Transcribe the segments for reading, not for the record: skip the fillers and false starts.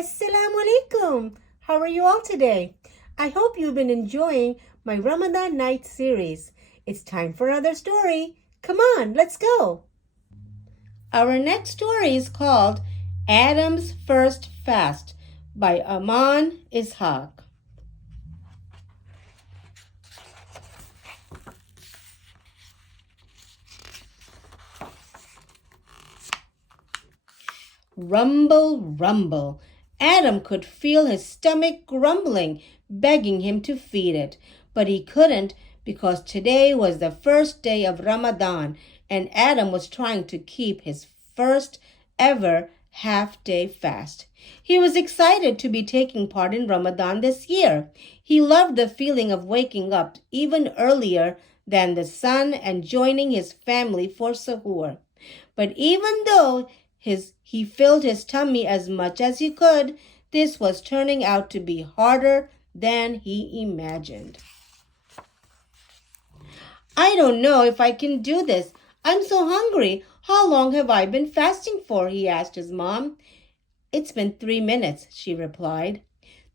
Assalamu alaikum. How are you all today? I hope you've been enjoying my Ramadan night series. It's time for another story. Come on, let's go. Our next story is called Adam's First Fast by Aman Ishaq. Rumble, rumble. Adam could feel his stomach grumbling, begging him to feed it. But he couldn't because today was the first day of Ramadan and Adam was trying to keep his first ever half-day fast. He was excited to be taking part in Ramadan this year. He loved the feeling of waking up even earlier than the sun and joining his family for suhoor. But even though he filled his tummy as much as he could, this was turning out to be harder than he imagined. I don't know if I can do this. I'm so hungry. How long have I been fasting for? He asked his mom. It's been 3 minutes, she replied.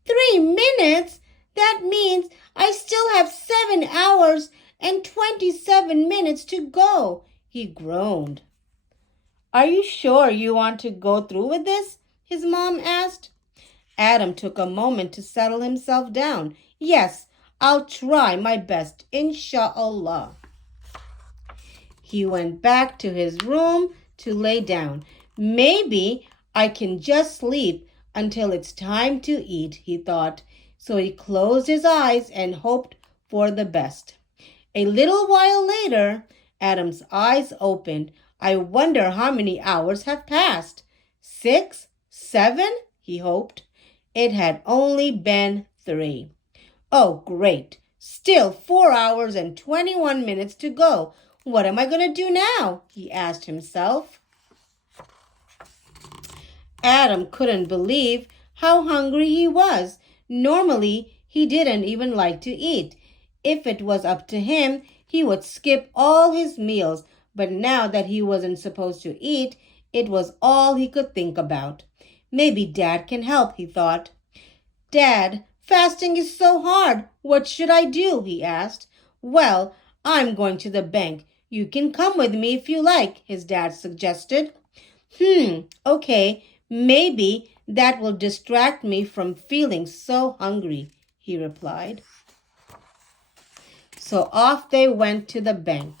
3 minutes? That means I still have 7 hours and 27 minutes to go, he groaned. Are you sure you want to go through with this? His mom asked. Adam took a moment to settle himself down. Yes, I'll try my best, inshallah. He went back to his room to lay down. Maybe I can just sleep until it's time to eat, he thought. So he closed his eyes and hoped for the best. A little while later, Adam's eyes opened. I wonder how many hours have passed. 6, 7, he hoped. It had only been 3. Oh, great. Still 4 hours and 21 minutes to go. What am I going to do now? He asked himself. Adam couldn't believe how hungry he was. Normally, he didn't even like to eat. If it was up to him, he would skip all his meals. But now that he wasn't supposed to eat, it was all he could think about. Maybe Dad can help, he thought. Dad, fasting is so hard. What should I do? He asked. Well, I'm going to the bank. You can come with me if you like, his dad suggested. Okay, maybe that will distract me from feeling so hungry, he replied. So off they went to the bank.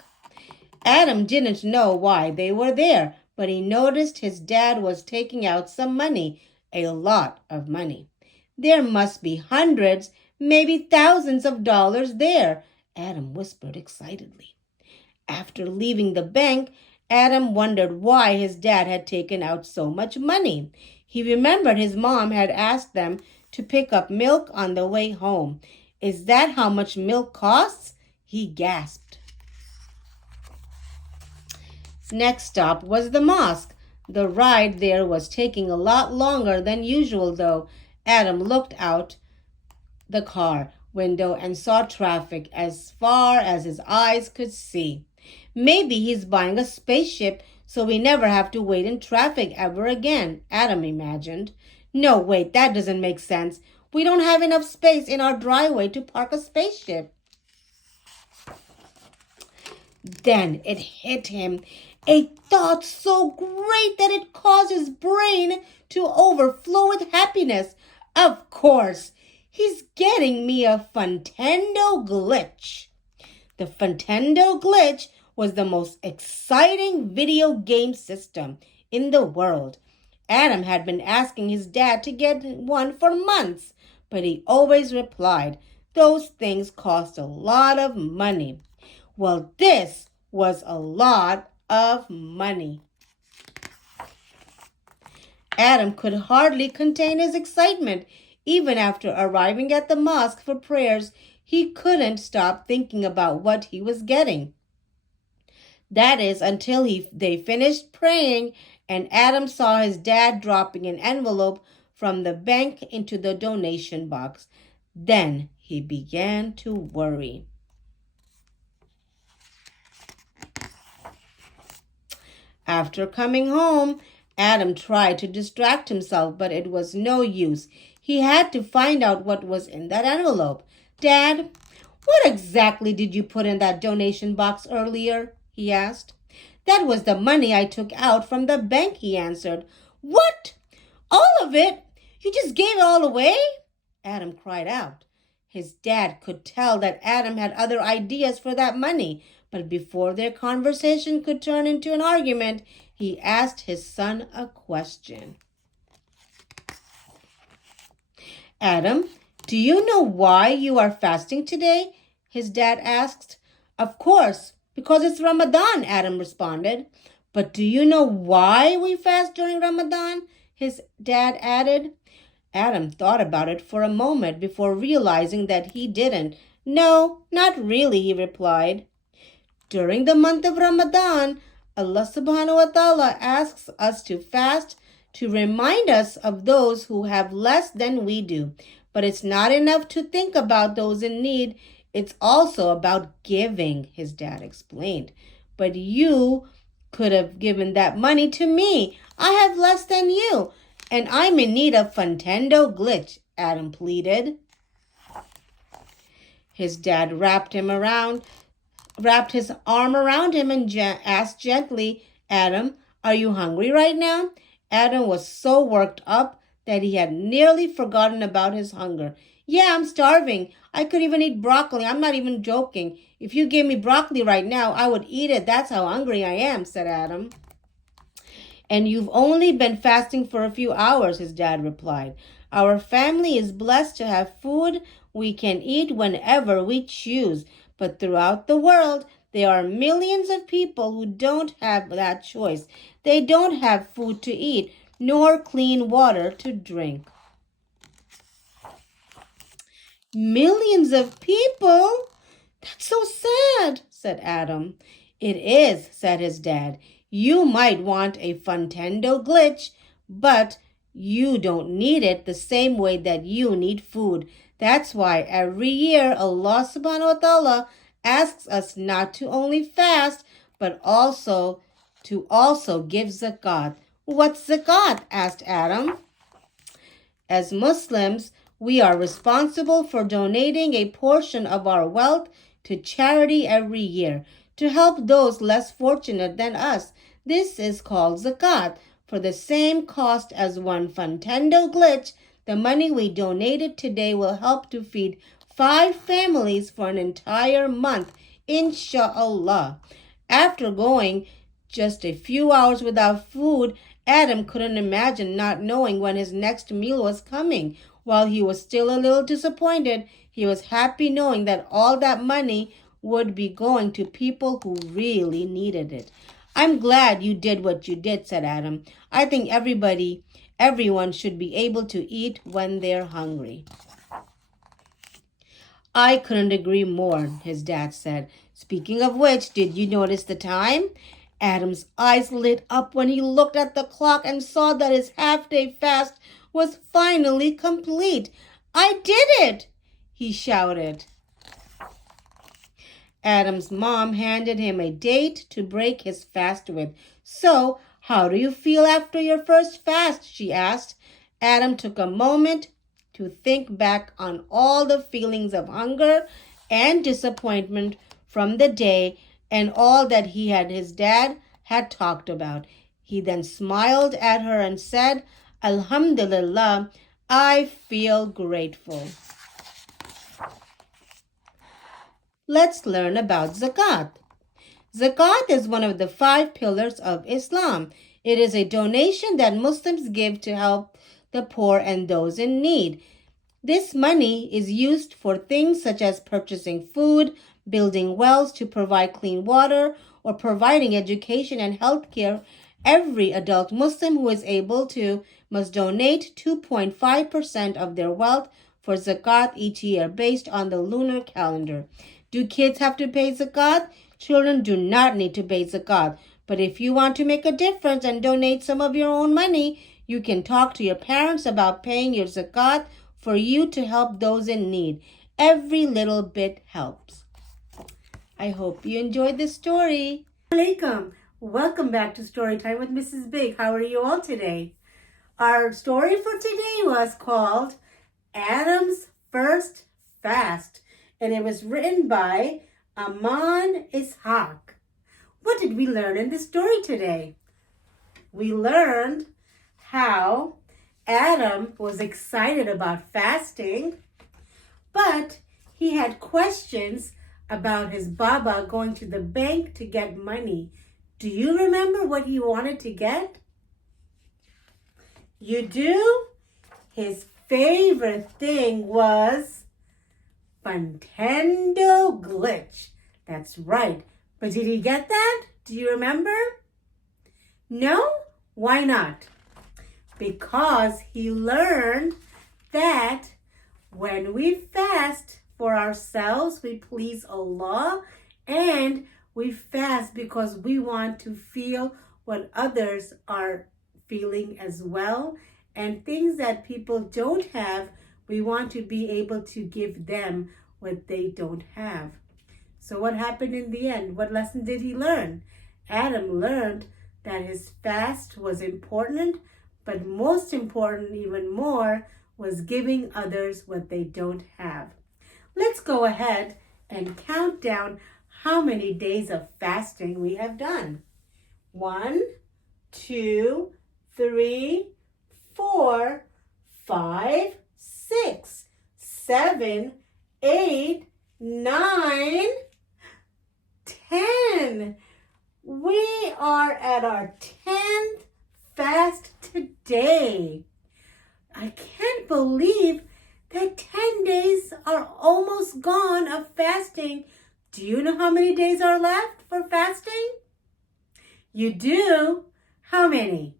Adam didn't know why they were there, but he noticed his dad was taking out some money, a lot of money. There must be hundreds, maybe thousands of dollars there, Adam whispered excitedly. After leaving the bank, Adam wondered why his dad had taken out so much money. He remembered his mom had asked them to pick up milk on the way home. Is that how much milk costs? He gasped. Next stop was the mosque. The ride there was taking a lot longer than usual, though. Adam looked out the car window and saw traffic as far as his eyes could see. Maybe he's buying a spaceship so we never have to wait in traffic ever again, Adam imagined. No, wait, that doesn't make sense. We don't have enough space in our driveway to park a spaceship. Then it hit him. A thought so great that it caused his brain to overflow with happiness. Of course, he's getting me a Funtendo glitch. The Funtendo glitch was the most exciting video game system in the world. Adam had been asking his dad to get one for months, but he always replied, those things cost a lot of money. Well, this was a lot of money. Adam could hardly contain his excitement. Even after arriving at the mosque for prayers, he couldn't stop thinking about what he was getting. That is, until they finished praying and Adam saw his dad dropping an envelope from the bank into the donation box. Then he began to worry. After coming home, Adam tried to distract himself, but it was no use. He had to find out what was in that envelope. Dad, what exactly did you put in that donation box earlier? He asked. That was the money I took out from the bank, he answered. What? All of it? You just gave it all away? Adam cried out. His dad could tell that Adam had other ideas for that money, but before their conversation could turn into an argument, he asked his son a question. Adam, do you know why you are fasting today? His dad asked. Of course, because it's Ramadan, Adam responded. But do you know why we fast during Ramadan? His dad added. Adam thought about it for a moment before realizing that he didn't. No, not really, he replied. During the month of Ramadan, Allah subhanahu wa ta'ala asks us to fast to remind us of those who have less than we do. But it's not enough to think about those in need. It's also about giving, his dad explained. But you could have given that money to me. I have less than you, and I'm in need of Nintendo glitch, Adam pleaded. His dad wrapped his arm around him and asked gently, Adam, are you hungry right now? Adam was so worked up that he had nearly forgotten about his hunger. Yeah, I'm starving. I could even eat broccoli. I'm not even joking. If you gave me broccoli right now, I would eat it. That's how hungry I am, said Adam. And you've only been fasting for a few hours, his dad replied. Our family is blessed to have food we can eat whenever we choose. But throughout the world, there are millions of people who don't have that choice. They don't have food to eat, nor clean water to drink. Millions of people? That's so sad, said Adam. It is, said his dad. You might want a Nintendo glitch, but you don't need it the same way that you need food. That's why every year Allah subhanahu wa ta'ala asks us not to only fast, but also to give zakat. What's zakat? Asked Adam. As Muslims, we are responsible for donating a portion of our wealth to charity every year to help those less fortunate than us. This is called zakat. For the same cost as one Nintendo glitch, the money we donated today will help to feed 5 families for an entire month, inshallah. After going just a few hours without food, Adam couldn't imagine not knowing when his next meal was coming. While he was still a little disappointed, he was happy knowing that all that money would be going to people who really needed it. I'm glad you did what you did, said Adam. I think everyone should be able to eat when they're hungry. I couldn't agree more, his dad said. Speaking of which, did you notice the time? Adam's eyes lit up when he looked at the clock and saw that his half-day fast was finally complete. I did it, he shouted. Adam's mom handed him a date to break his fast with. So, how do you feel after your first fast? She asked. Adam took a moment to think back on all the feelings of hunger and disappointment from the day and all that his dad had talked about. He then smiled at her and said, Alhamdulillah, I feel grateful. Let's learn about Zakat. Zakat is one of the 5 pillars of Islam. It is a donation that Muslims give to help the poor and those in need. This money is used for things such as purchasing food, building wells to provide clean water, or providing education and health care. Every adult Muslim who is able to must donate 2.5% of their wealth for zakat each year based on the lunar calendar. Do kids have to pay zakat? Children do not need to pay zakat. But if you want to make a difference and donate some of your own money, you can talk to your parents about paying your zakat for you to help those in need. Every little bit helps. I hope you enjoyed this story. Alaikum. Welcome back to Storytime with Mrs. Big. How are you all today? Our story for today was called Adam's First Fast, and it was written by Aman Ishaq. What did we learn in the story today? We learned how Adam was excited about fasting, but he had questions about his Baba going to the bank to get money. Do you remember what he wanted to get? You do? His favorite thing was Nintendo glitch. That's right. But did he get that? Do you remember? No? Why not? Because he learned that when we fast for ourselves, we please Allah, and we fast because we want to feel what others are feeling as well, and things that people don't have, we want to be able to give them what they don't have. So what happened in the end? What lesson did he learn? Adam learned that his fast was important, but most important, even more, was giving others what they don't have. Let's go ahead and count down how many days of fasting we have done. 1, 2, 3, 4, 5, 6, 7, 8, 9, 10. We are at our 10th fast today. I can't believe that 10 days are almost gone of fasting. Do you know how many days are left for fasting? You do? How many?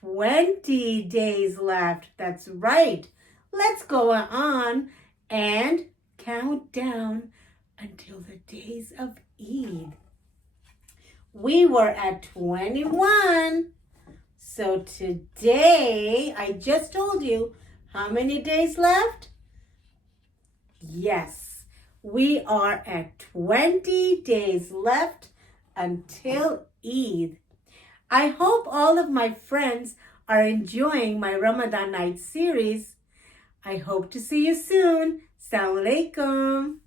20 days left. That's right. Let's go on and count down until the days of Eid. We were at 21. So today, I just told you how many days left? Yes, we are at 20 days left until Eid. I hope all of my friends are enjoying my Ramadan night series. I hope to see you soon. Assalamu alaikum.